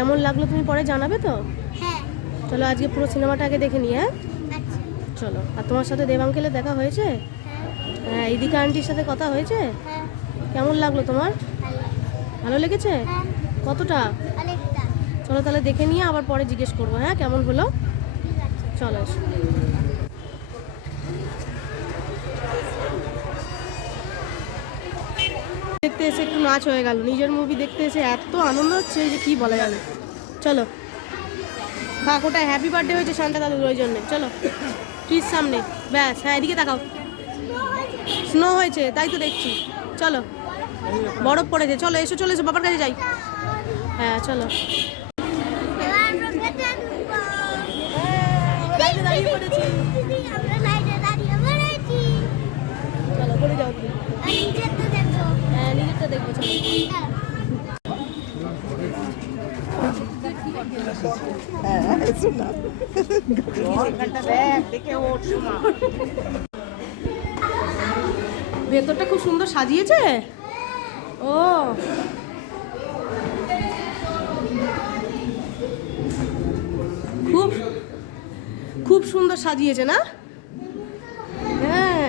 কেমন লাগলো তুমি পরে জানাবে তো? হ্যাঁ। চলো আজকে পুরো সিনেমাটা আগে দেখে নিই। হ্যাঁ চলো। আর তোমার সাথে দেব আঙ্কেলের দেখা হয়েছে? হ্যাঁ। ইদিকা আন্টির সাথে কথা হয়েছে? কেমন লাগলো তোমার? ভালো লেগেছে? কতটা? চলো তাহলে দেখে নিয়ে আবার পরে জিজ্ঞেস করবো। হ্যাঁ কেমন হলো? চলো দেখতে এসে একটু নাচ হয়ে গেল। নিজের মুভি দেখতে এসে এত আনন্দ হচ্ছে যে কি বলা যাবে। চলো থাক, ওটা হ্যাপি বার্থডে হয়েছে শান্তা দাদুর, ওই জন্যে। চলো প্লিজ সামনে, ব্যাস। হ্যাঁ এদিকে তাকাও। স্নো হয়েছে তাই তো দেখছি। চলো বরফ পড়েছে। চলো এসো, চলে এসো, বাবার কাছে যাই। হ্যাঁ চলো। চলো পড়ে যাও তুমি। হ্যাঁ নিজেরটা দেখবো। চলো ভেতরটা খুব সুন্দর সাজিয়েছে। ও খুব খুব সুন্দর সাজিয়েছে না? হ্যাঁ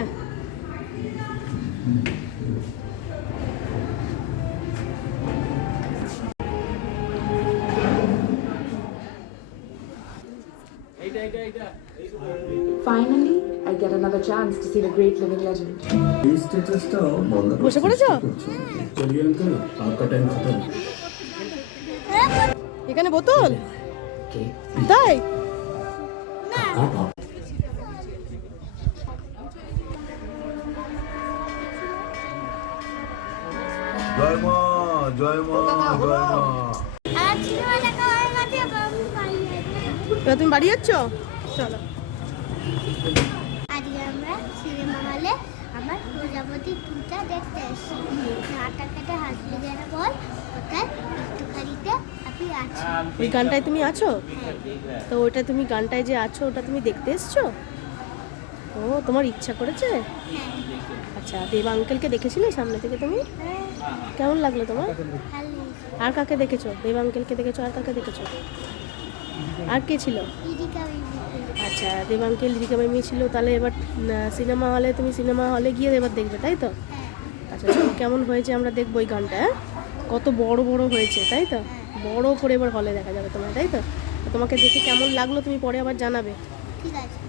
Finally, I get another chance to see the great living legend. বসে পড়েছো? এখানে বোতল? তাই? জয় মা, জয় মা, জয় মা। এবার তুমি বাড়ি যাচ্ছ? চলো। আজকে আমরা সিনেমা হলে আমার প্রজাপতি 2টা দেখতে এসেছি। নাটকটা হাসলি যেন বল, ওটার একটুখানিতে আপনি আছেন। ওই গানটায় তুমি আছো? তো ওটা তুমি গানটায় যে আছো ওটা তুমি দেখতে এসছো? ও তোমার ইচ্ছা করেছে? আচ্ছা দেব আঙ্কেলকে দেখেছিলে সামনে থেকে তুমি? কেমন লাগলো তোমার? আর কাকে দেখেছো? দেব আঙ্কেলকে দেখেছো, আর কাকে দেখেছো? আর কে ছিল? আচ্ছা দেব আঙ্কেল, ইদিকা মিমি ছিল। তাহলে এবার সিনেমা হলে, তুমি সিনেমা হলে গিয়ে এবার দেখবে তাই তো? আচ্ছা চলো কেমন হয়েছে আমরা দেখবো এই গানটা। হ্যাঁ কত বড় বড় হয়েছে তাই তো? বড় করে এবার হলে দেখা যাবে তোমার, তাই তো? তোমাকে দেখে কেমন লাগলো তুমি পরে আবার জানাবে। ঠিক আছে।